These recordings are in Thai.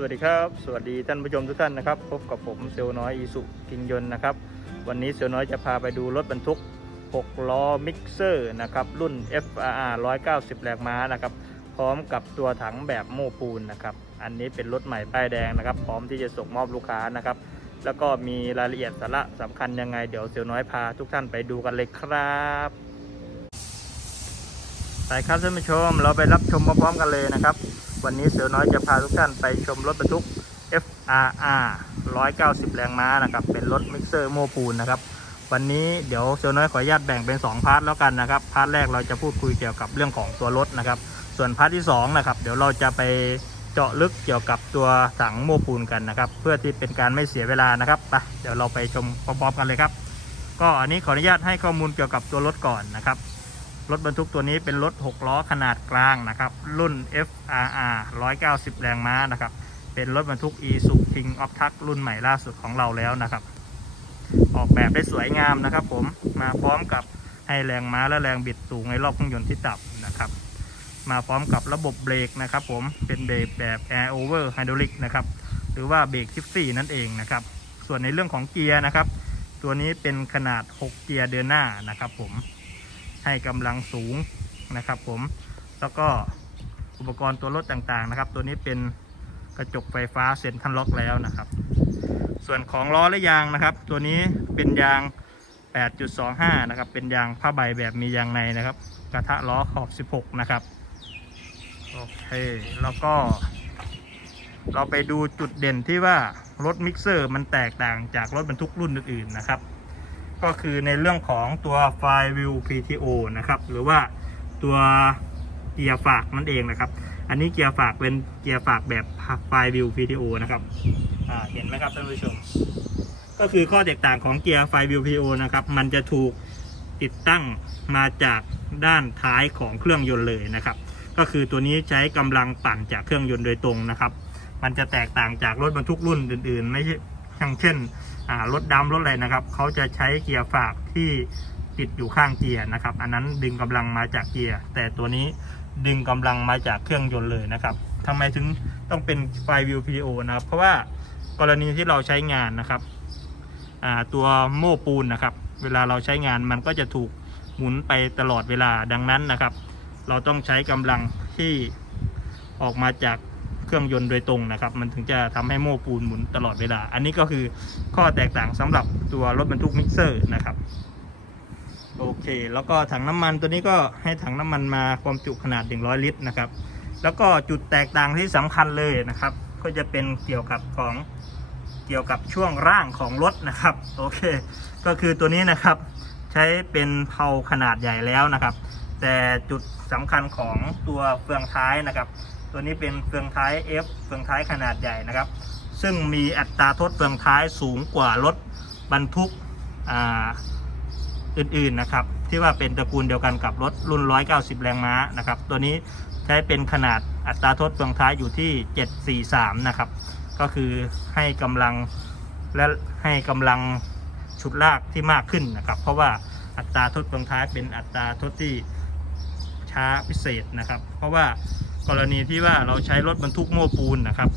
สวัสดีครับ สวัสดีท่านผู้ชมทุกท่านนะครับ พบกับผมเซลน้อยอีสุกิงยนนะครับ วันนี้เซลน้อยจะพาไปดูรถบรรทุก 6 ล้อมิกเซอร์นะครับ รุ่น FRR 190 แรงม้านะครับ พร้อมกับตัวถังแบบโม้ปูนนะครับ อันนี้เป็นรถใหม่ป้ายแดงนะครับ พร้อมที่จะส่งมอบลูกค้านะครับ แล้วก็มีรายละเอียดสาระสำคัญยังไง เดี๋ยวเซลลน้อยพาทุกท่านไปดูกันเลยครับไปครับท่านผู้ชม เราไปรับชมพร้อมๆกันเลยนะครับ วันนี้เสือน้อยจะพาทุกท่านไปชมรถบรรทุก FRR 190 แรงม้านะครับ เป็นรถมิกเซอร์โมปูนนะครับ วันนี้เดี๋ยวเสือน้อยขออนุญาตแบ่งเป็น 2 พาร์ทแล้วกันนะครับ พาร์ทแรกเราจะพูดคุยเกี่ยวกับเรื่องของตัวรถนะครับ ส่วนพาร์ทที่2นะครับ เดี๋ยวเราจะไปเจาะลึกเกี่ยวกับตัวถังโมปูนกันนะครับ เพื่อที่เป็นการไม่เสียเวลานะครับไปเดี๋ยวเราไปชมพร้อมๆกันเลยครับ ก็อันนี้ขออนุญาตให้ข้อมูลเกี่ยวกับตัวรถก่อนนะครับ รถบรรทุกตัวนี้เป็นรถ 6 ล้อขนาดกลางนะครับ รุ่น FRR 190 แรงม้านะครับ เป็นรถบรรทุก e s u King of Truck รุ่นใหม่ล่าสุดของเราแล้วนะครับ ออกแบบได้สวยงามนะครับ ผมมาพร้อมกับให้แรงม้าและแรงบิดสูงในรอบเครื่องยนต์ที่ต่ำนะครับ มาพร้อมกับระบบเบรกนะครับ ผมเป็นเบรกแบบ Air Over Hydraulic นะครับหรือว่าเบรกชิปซี่นั่นเองนะครับ ส่วนในเรื่องของเกียร์นะครับ ตัวนี้เป็นขนาด 6 เกียร์เดินหน้านะครับ ผม ให้กำลังสูงนะครับผมแล้วก็อุปกรณ์ตัวรถต่างๆนะครับ ตัวนี้เป็นกระจกไฟฟ้าเซ็นทรัลล็อกแล้วนะครับ ส่วนของล้อและยางนะครับ ตัวนี้เป็นยาง 8.25 นะครับ เป็นยางผ้าใบแบบมียางในนะครับ กระทะล้อขอบ 16 นะครับ โอเค แล้วก็ เราไปดูจุดเด่นที่ว่ารถมิกเซอร์มันแตกต่างจากรถบรรทุกรุ่นอื่นๆนะครับ ก็คือในเรื่องของตัวไฟวิว PTO นะครับ หรือว่าตัวเกียร์ฝากนั่นเองนะครับ อันนี้เกียร์ฝากเป็นเกียร์ฝากแบบไฟวิว PTO นะครับเห็นไหมครับท่านผู้ชม ก็คือข้อแตกต่างของเกียร์ไฟวิว PTO นะครับ มันจะถูกติดตั้งมาจากด้านท้ายของเครื่องยนต์เลยนะครับ ก็คือตัวนี้ใช้กำลังปั่นจากเครื่องยนต์โดยตรงนะครับ มันจะแตกต่างจากรถบรรทุกรุ่นอื่น ๆ ไม่ใช่ อย่างเช่นรถดำรถอะไรนะครับเขาจะใช้เกียร์ฝากที่ติดอยู่ข้างเกียร์นะครับ อันนั้นดึงกำลังมาจากเกียร์ แต่ตัวนี้ดึงกำลังมาจากเครื่องยนต์เลยนะครับทำไมถึงต้องเป็นไฟวิว PTO นะครับ เพราะว่ากรณีที่เราใช้งานนะครับตัวโม่ปูนนะครับ เวลาเราใช้งานมันก็จะถูกหมุนไปตลอดเวลาดังนั้นนะครับ เราต้องใช้กำลังที่ออกมาจาก เครื่องยนต์โดยตรงนะครับ มันถึงจะทำให้โม้ปูนหมุนตลอดเวลา อันนี้ก็คือข้อแตกต่างสำหรับตัวรถบรรทุกมิกเซอร์นะครับโอเค แล้วก็ถังน้ำมันตัวนี้ก็ให้ถังน้ำมันมาความจุขนาด 100 ลิตรนะครับ แล้วก็จุดแตกต่างที่สำคัญเลยนะครับ ก็จะเป็นเกี่ยวกับของเกี่ยวกับช่วงร่างของรถนะครับ โอเค ก็คือตัวนี้นะครับ ใช้เป็นเพาขนาดใหญ่แล้วนะครับ แต่จุดสำคัญของตัวเฟืองท้ายนะครับ ตัวนี้เป็นเฟืองท้าย F เฟืองท้ายขนาดใหญ่นะครับ ซึ่งมีอัตราทดเฟืองท้ายสูงกว่ารถบรรทุกอื่นๆนะครับ ที่ว่าเป็นตระกูลเดียวกันกับรถรุ่น 190 แรงม้านะครับ ตัวนี้ใช้เป็นขนาดอัตราทดเฟืองท้ายอยู่ที่ 743 นะครับ ก็คือให้กำลังและให้กำลังฉุดลากที่มากขึ้นนะครับ เพราะว่าอัตราทดเฟืองท้ายเป็นอัตราทดที่ช้าพิเศษนะครับ เพราะว่า กรณีที่ว่าเราใช้รถบรรทุกโม้ปูนนะครับ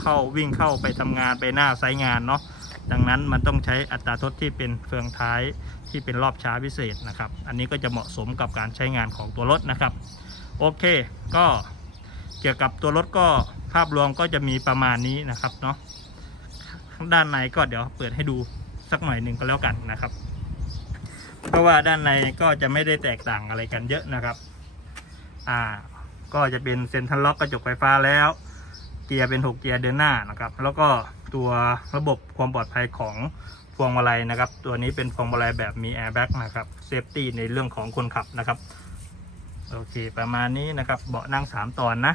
เข้าวิ่งเข้าไปทำงานไปหน้าไซงานเนาะดังนั้นมันต้องใช้อัตราทดที่เป็นเฟืองท้ายที่เป็นรอบช้าพิเศษนะครับ อันนี้ก็จะเหมาะสมกับการใช้งานของตัวรถนะครับ โอเค ก็เกี่ยวกับตัวรถก็ภาพรวมก็จะมีประมาณนี้นะครับเนาะข้างด้านในก็เดี๋ยวเปิดให้ดูสักหน่อยหนึ่งก็แล้วกันนะครับ เพราะว่าด้านในก็จะไม่ได้แตกต่างอะไรกันเยอะนะครับ อ่า ก็จะเป็นเซ็นทรัลล็อกกระจกไฟฟ้าแล้ว เกียร์เป็น 6 เกียร์เดินหน้านะครับ แล้วก็ตัวระบบความปลอดภัยของพวงมาลัยนะครับ ตัวนี้เป็นพวงมาลัยแบบมีแอร์แบ็กนะครับเซฟตี้ในเรื่องของคนขับนะครับโอเคประมาณนี้นะครับเบาะนั่ง 3 ตอนนะ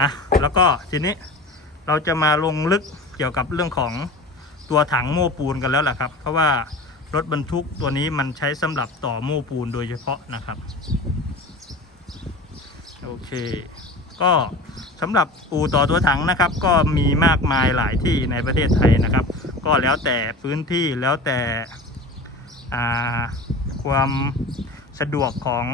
อะแล้วก็ทีนี้เราจะมาลงลึกเกี่ยวกับเรื่องของตัวถังโม้ปูนกันแล้วแหละครับ เพราะว่ารถบรรทุกตัวนี้มันใช้สำหรับต่อโม้ปูนโดยเฉพาะนะครับ เค ก็สำหรับอู่ต่อตัวถังนะครับ ก็มีมากมายหลายที่ในประเทศไทยนะครับ ก็แล้วแต่พื้นที่แล้วแต่ความสะดวกของ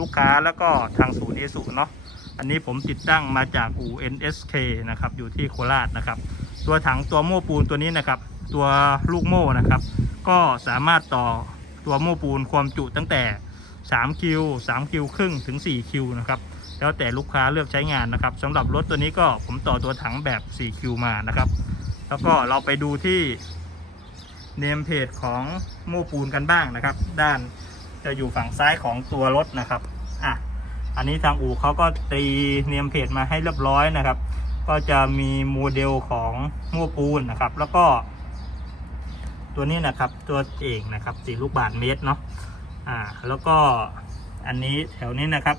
ลูกค้าแล้วก็ทางศูนย์เอสุเนาะอันนี้ผมติดตั้งมาจากอู่ NSK นะครับ อยู่ที่โคราชนะครับ ตัวถังตัวโม้ปูนตัวนี้นะครับ ตัวลูกโม่นะครับ ก็สามารถต่อตัวโม้ปูนความจุตั้งแต่3คิว3คิวครึ่งถึง4คิวนะครับ แล้วแต่ลูกค้าเลือกใช้งานนะครับสำหรับรถตัวนี้ก็ผมต่อตัวถังแบบ4คิวมานะครับ แล้วก็เราไปดูที่เนมเพจของโม้ปูนกันบ้างนะครับ ด้านจะอยู่ฝั่งซ้ายของตัวรถนะครับอะอันนี้ทางอู่เขาก็ตีเนมเพจมาให้เรียบร้อยนะครับ ก็จะมีโมเดลของโม้ปูนนะครับ แล้วก็ ตัวนี้นะครับตัวเอกนะครับสี่ลูกบาทเมตรเนาะอ่าแล้วก็อันนี้แถวนี้นะครับ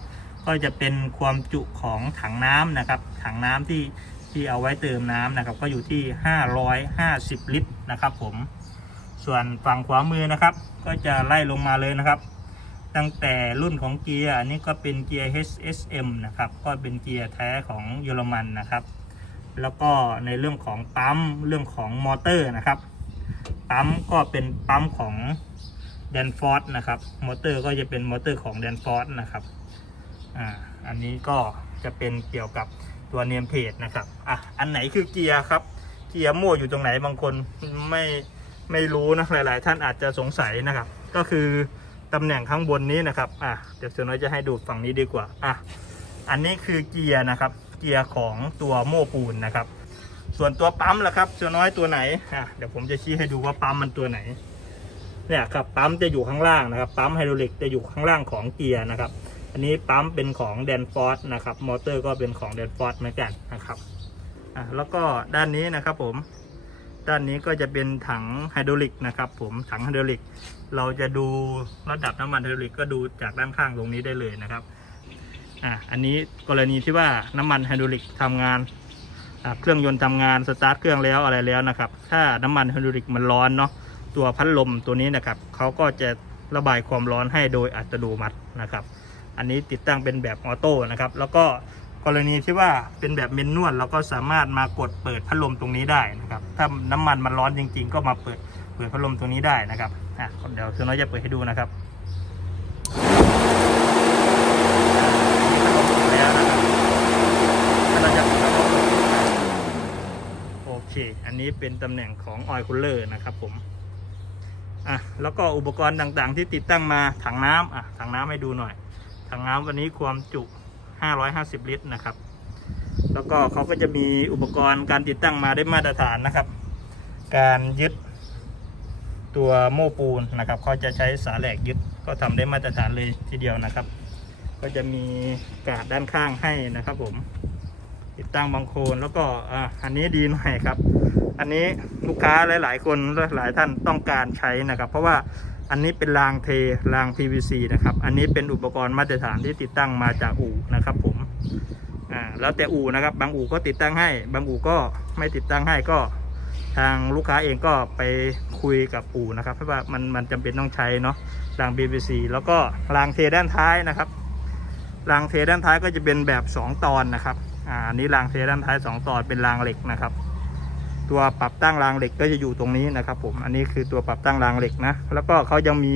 ก็จะเป็นความจุของถังน้ำนะครับ ถังน้ำที่ที่เอาไว้เติมน้ำนะครับ ก็อยู่ที่ 550 ลิตรนะครับ ผม ส่วนฝั่งขวามือนะครับ ก็จะไล่ลงมาเลยนะครับ ตั้งแต่รุ่นของเกียร์อันนี้ก็เป็นเกียร์ HSM นะครับ ก็เป็นเกียร์แท้ของเยอรมันนะครับ แล้วก็ในเรื่องของปั๊มเรื่องของมอเตอร์นะครับปั๊มก็เป็นปั๊มของแดนฟอร์ดนะครับ มอเตอร์ก็จะเป็นมอเตอร์ของแดนฟอร์ดนะครับ อ่าอันนี้ก็จะเป็นเกี่ยวกับตัวเนมเพจนะครับอะอันไหนคือเกียร์ครับ เกียร์มั่วอยู่ตรงไหนบางคนไม่ไม่รู้นะหลายๆ ท่านอาจจะสงสัยนะครับ ก็คือตำแหน่งข้างบนนี้นะครับอะเดี๋ยวเซน้อยจะให้ดูฝั่งนี้ดีกว่าอะอันนี้คือเกียร์นะครับ เกียร์ของตัวโม่ปูนนะครับ ส่วนตัวปั๊มล่ะครับเซน้อยตัวไหนอะเดี๋ยวผมจะชี้ให้ดูว่าปั๊มมันตัวไหนเนี่ยครับปั๊มจะอยู่ข้างล่างนะครับ ปั๊มไฮดรอลิกจะอยู่ข้างล่างของเกียร์นะครับ อันนี้ปั๊มเป็นของแดนฟอร์ดนะครับ มอเตอร์ก็เป็นของแดนฟอร์ดเหมือนกันนะครับอะแล้วก็ด้านนี้นะครับผม ด้านนี้ก็จะเป็นถังไฮดรอลิกนะครับผม ถังไฮดรอลิก เราจะดูระดับน้ำมันไฮดรอลิกก็ดูจากด้านข้างตรงนี้ได้เลยนะครับอะอันนี้กรณีที่ว่าน้ำมันไฮดรอลิกทำงานเครื่องยนต์ทำงานสตาร์ทเครื่องแล้วอะไรแล้วนะครับ ถ้าน้ำมันไฮดรอลิกมันร้อนเนาะตัวพัดลมตัวนี้นะครับเขาก็จะระบายความร้อนให้โดยอัตโนมัตินะครับ อันนี้ติดตั้งเป็นแบบออโต้นะครับ แล้วก็กรณีที่ว่าเป็นแบบเมนนวลเราก็สามารถมากดเปิดพัดลมตรงนี้ได้นะครับ ถ้าน้ำมันมันร้อนจริง ๆ ก็มาเปิดเปิดพัดลมตรงนี้ได้นะครับอะเดี๋ยวคือน้อยจะเปิดให้ดูนะครับโอเค อันนี้เป็นตำแหน่งของออยล์คูลเลอร์นะครับผมอะแล้วก็อุปกรณ์ต่างๆ ที่ติดตั้งมาถังน้ำอะถังน้ำให้ดูหน่อย ถังน้ำวันนี้ความจุ 550 ลิตรนะครับ แล้วก็เขาก็จะมีอุปกรณ์การติดตั้งมาได้มาตรฐานนะครับ การยึดตัวโม้ปูนนะครับเขาจะใช้สาแหลกยึดก็ทำได้มาตรฐานเลยทีเดียวนะครับ ก็จะมีกาดด้านข้างให้นะครับ ผม ติดตั้งบางโคนแล้วก็อะอันนี้ดีหน่อยครับ อันนี้ลูกค้าหลาย ๆ คนหลายท่านต้องการใช้นะครับ เพราะว่า อันนี้เป็นรางเทราง PVC นะครับ อันนี้เป็นอุปกรณ์มาตรฐานที่ติดตั้งมาจากอู่นะครับ ผมอ่าแล้วแต่อู่นะครับ บางอู่ก็ติดตั้งให้ บางอู่ก็ไม่ติดตั้งให้ก็ ทางลูกค้าเองก็ไปคุยกับอู่นะครับ เพราะว่ามันมันจำเป็นต้องใช้เนาะราง PVC แล้วก็รางเทด้านท้ายนะครับรางเทด้านท้ายก็จะเป็นแบบ 2 ตอนนะครับอ่าอันนี้รางเทด้านท้าย 2 ตอนเป็นรางเหล็กนะครับ ตัวปรับตั้งรางเหล็กก็จะอยู่ตรงนี้นะครับผมอันนี้คือตัวปรับตั้งรางเหล็กนะ แล้วก็เขายังมี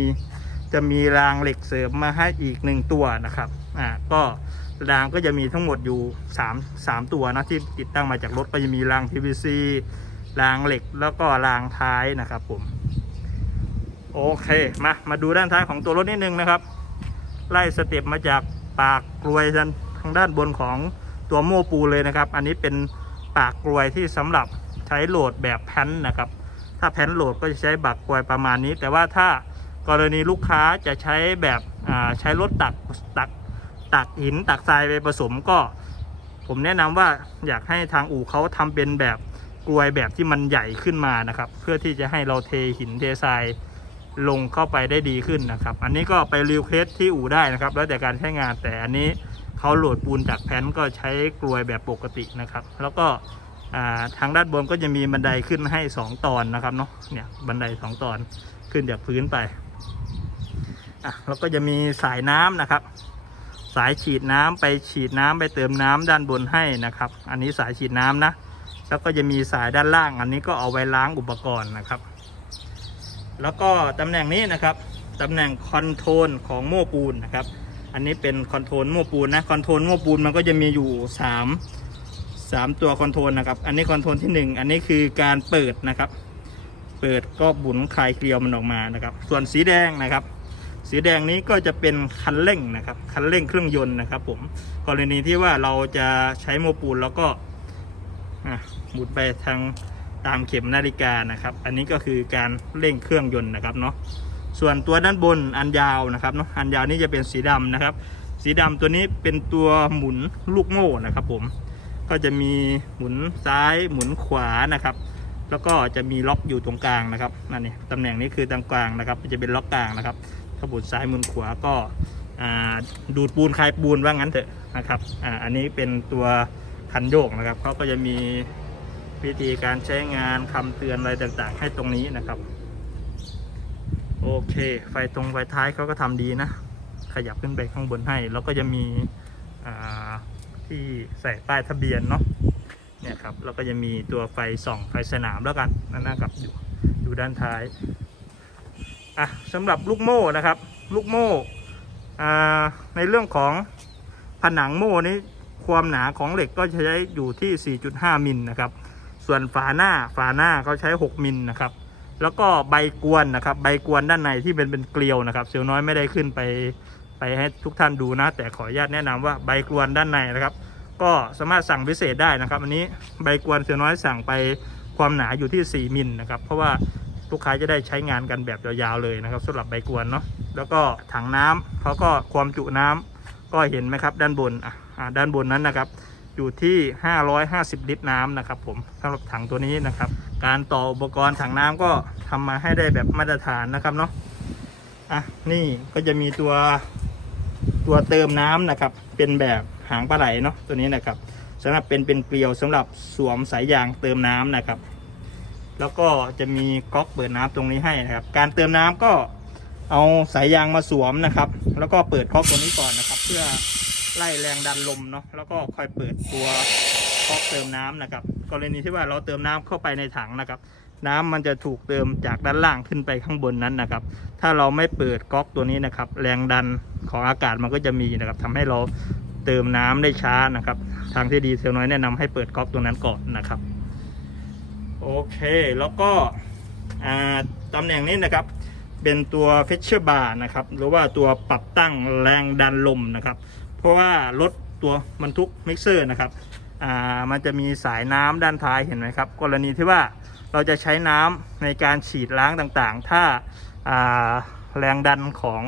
จะมีรางเหล็กเสริมมาให้อีกหนึ่งตัวนะครับอ่าก็รางก็จะมีทั้งหมดอยู่3 3ตัวนะที่ติดตั้งมาจากรถก็จะมีราง PVC รางเหล็กแล้วก็รางท้ายนะครับผมโอเคมามาดูด้านท้ายของตัวรถนิดนึงนะครับ ไล่สเต็ปมาจากปากกลวยทางทางด้านบนของตัวโม่ปูเลยนะครับ อันนี้เป็นปากกลวยที่สำหรับ ช้โหลดแบบแผ่นนะครับ ถ้าแผ่นโหลดก็จะใช้บักกลวยประมาณนี้ แต่ว่าถ้ากรณีลูกค้าจะใช้แบบใช้รถตักตักตักหินตักทรายไปผสมก็ ผมแนะนำว่าอยากให้ทางอู่เขาทำเป็นแบบกลวยแบบที่มันใหญ่ขึ้นมานะครับ เพื่อที่จะให้เราเทหินเททรายลงเข้าไปได้ดีขึ้นนะครับ อันนี้ก็ไปรีเควสที่อู่ได้นะครับ แล้วแต่การใช้งานแต่อันนี้เขาโหลดปูนจากแผ่นก็ใช้กลวยแบบปกตินะครับ แล้วก็ ทางด้านบนก็จะมีบันไดขึ้นให้ 2 ตอนนะครับเนาะเนี่ยบันได 2 ตอนขึ้นจากพื้นไปอะแล้วก็จะมีสายน้ำนะครับ สายฉีดน้ำไปฉีดน้ำไปเติมน้ำด้านบนให้นะครับ อันนี้สายฉีดน้ำนะ แล้วก็จะมีสายด้านล่าง อันนี้ก็เอาไว้ล้างอุปกรณ์นะครับ แล้วก็ตำแหน่งนี้นะครับตำแหน่งคอนโทรลของโม้ปูนนะครับ อันนี้เป็นคอนโทรลโม้ปูนนะคอนโทรลโม้ปูนมันก็จะมีอยู่สามสามตัวคอนโทรลนะครับ อันนี้คอนโทรลที่หนึ่งอันนี้คือการเปิดนะครับ เปิดก็บุนคลายเกลียวมันออกมานะครับ ส่วนสีแดงนะครับ สีแดงนี้ก็จะเป็นคันเร่งนะครับ คันเร่งเครื่องยนต์นะครับผม กรณีที่ว่าเราจะใช้โมปูลแล้วก็หมุนไปทางตามเข็มนาฬิกานะครับ อันนี้ก็คือการเร่งเครื่องยนต์นะครับเนาะ ส่วนตัวด้านบนอันยาวนะครับเนาะ อันยาวนี้จะเป็นสีดำนะครับ สีดำตัวนี้เป็นตัวหมุนลูกโม่นะครับผม ก็จะมีหมุนซ้ายหมุนขวานะครับ แล้วก็จะมีล็อกอยู่ตรงกลางนะครับนั่นนี่ตำแหน่งนี้คือตรงกลางนะครับ จะเป็นล็อกกลางนะครับถ้าหมุนซ้ายหมุนขวาก็ดูดปูนคลายปูนว่างั้นเถอะนะครับออันนี้เป็นตัวคันโยกนะครับเขาก็จะมีวิธีการใช้งานคำเตือนอะไรต่างๆ ให้ตรงนี้นะครับ โอเค ไฟตรงไฟท้ายเขาก็ทำดีนะ ขยับขึ้นไปข้างบนให้ แล้วก็จะมีอ่า ที่ใส่ป้ายทะเบียนเนาะเนี่ยครับแล้วก็จะมีตัวไฟส่องไฟสนามแล้วกันนั่นนะครับอยู่อยู่ด้านท้ายอะสำหรับลูกโม่นะครับ ลูกโม่ในเรื่องของผนังโม่นี้ความหนาของเหล็กก็จะใช้อยู่ที่ 4.5 มิลนะครับ ส่วนฝาหน้าฝาหน้าเขาใช้ 6 มิลนะครับ แล้วก็ใบกวนนะครับ ใบกวนด้านในที่เป็นเป็นเกลียวนะครับ เซลน้อยไม่ได้ขึ้นไป ไปให้ทุกท่านดูนะ แต่ขออนุญาตแนะนำว่าใบกวนด้านในนะครับ ก็สามารถสั่งพิเศษได้นะครับ อันนี้ใบกวนเซลลน้อยสั่งไปความหนาอยู่ที่ 4มิลนะครับเพราะว่าลูกค้าจะได้ใช้งานกันแบบยาวๆเลยนะครับสำหรับใบกวนเนาะแล้วก็ถังน้ำเขาก็ความจุน้ำก็เห็นไหมครับด้านบนอะอ่าด้านบนนั้นนะครับอยู่ที่ 550 ลิตรน้ำนะครับผมสำหรับถังตัวนี้นะครับ การต่ออุปกรณ์ถังน้ำก็ทำมาให้ได้แบบมาตรฐานนะครับเนาะอะนี่ก็จะมีตัว ตัวเติมน้ำนะครับ เป็นแบบหางปลาไหลเนาะตัวนี้นะครับสำหรับเป็นเป็นเกลียวสำหรับสวมสายยางเติมน้ำนะครับ แล้วก็จะมีก๊อกเปิดน้ำตรงนี้ให้นะครับ การเติมน้ำก็เอาสายยางมาสวมนะครับ แล้วก็เปิดก๊อกตัวนี้ก่อนนะครับ เพื่อไล่แรงดันลมเนาะแล้วก็ค่อยเปิดตัวก๊อกเติมน้ำนะครับ กรณีที่ว่าเราเติมน้ำเข้าไปในถังนะครับ น้ำมันจะถูกเติมจากด้านล่างขึ้นไปข้างบนนั้นนะครับ ถ้าเราไม่เปิดก๊อกตัวนี้นะครับ แรงดันของอากาศมันก็จะมีนะครับทำให้เราเติมน้ำได้ช้านะครับ ทางที่ดีเซลน้อยแนะนำให้เปิดก๊อกตัวนั้นก่อนนะครับ โอเค แล้วก็อ่าตำแหน่งนี้นะครับ เป็นตัว f e t c h e r bar นะครับ หรือว่าตัวปรับตั้งแรงดันลมนะครับ เพราะว่ารถตัวบรรทุกมิกเซอร์นะครับอ่ามันจะมีสายน้ำด้านท้ายเห็นไหมครับ กรณีที่ว่า เราจะใช้น้ำในการฉีดล้างต่างๆ ถ้าาแรงดันของ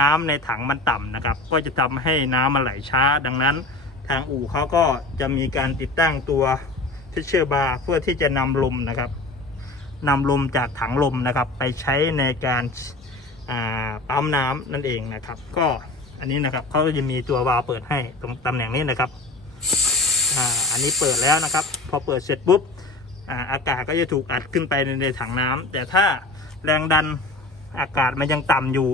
น้ำในถังมันต่ำนะครับ ก็จะทำให้น้ำมันไหลช้า ดังนั้นทางอู่เขาก็จะมีการติดตั้งตัวทิชเชอร์บาร์เพื่อที่จะนำลมนะครับนำลมจากถังลมนะครับ ไปใช้ในการาปั๊มน้ำนั่นเองนะครับ ก็อันนี้นะครับเขาก็จะมีตัววาล์วเปิดให้ตรงตำแหน่งนี้นะครับ อ่า อันนี้เปิดแล้วนะครับ พอเปิดเสร็จปุ๊บ อากาศก็จะถูกอัดขึ้นไปในถังน้ำแต่ถ้าแรงดันอากาศมันยังต่ำอยู่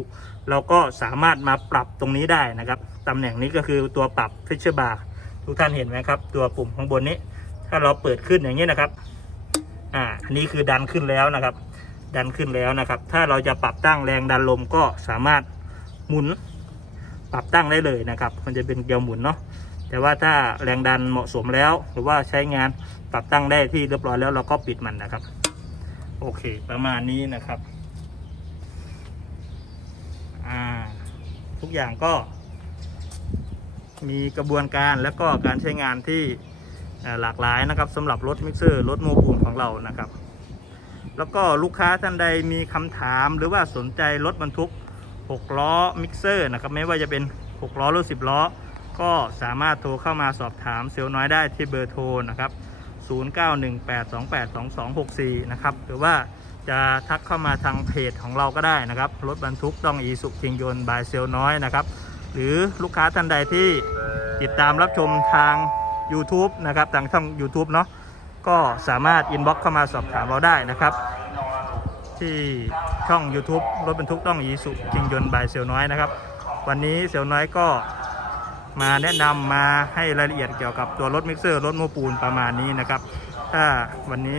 เราก็สามารถมาปรับตรงนี้ได้นะครับตำแหน่งนี้ก็คือตัวปรับเฟชเชอร์บาร์ทุกท่านเห็นไหมครับ ตัวปุ่มข้างบนนี้ ถ้าเราเปิดขึ้นอย่างนี้นะครับอ่าอันนี้คือดันขึ้นแล้วนะครับ ดันขึ้นแล้วนะครับ ถ้าเราจะปรับตั้งแรงดันลมก็สามารถหมุนปรับตั้งได้เลยนะครับ มันจะเป็นเกลียวหมุนเนาะ แต่ว่าถ้าแรงดันเหมาะสมแล้ว หรือว่าใช้งานปรับตั้งได้ที่เรียบร้อยแล้วเราก็ปิดมันนะครับ โอเค ประมาณนี้นะครับทุกอย่างก็ มีกระบวนการและก็การใช้งานที่หลากหลายนะครับสำหรับรถมิกเซอร์รถโมปูนของเรานะครับ แล้วก็ลูกค้าท่านใดมีคำถามหรือว่าสนใจรถบรรทุก 6 ล้อมิกเซอร์นะครับไม่ว่าจะเป็น 6 ล้อหรือ 10 ล้อ ก็สามารถโทรเข้ามาสอบถามเซลล์น้อยได้ที่เบอร์โทรนะครับ 0918282264 นะครับ หรือว่าจะทักเข้ามาทางเพจของเราก็ได้นะครับ รถบรรทุกต้องอีสุคิงยนต์บายเซลล์น้อยนะครับ หรือลูกค้าท่านใดที่ติดตามรับชมทาง YouTube นะครับ ทางช่อง YouTube เนาะ ก็สามารถอินบ็อกเข้ามาสอบถามเราได้นะครับ ที่ช่อง YouTube รถบรรทุกต้องยีสุจริงยนต์บายเซลน้อยนะครับ วันนี้เซลน้อยก็ มาแนะนำมาให้รายละเอียดเกี่ยวกับตัวรถมิกเซอร์รถโมปูนประมาณนี้นะครับ ถ้าวันนี้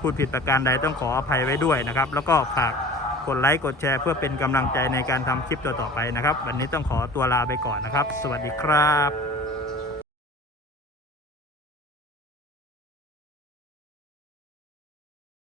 พูดผิดประการใดต้องขออภัยไว้ด้วยนะครับ แล้วก็ฝากกดไลค์กดแชร์เพื่อเป็นกำลังใจในการทำคลิปต่อๆไปนะครับ วันนี้ต้องขอตัวลาไปก่อนนะครับ สวัสดีครับ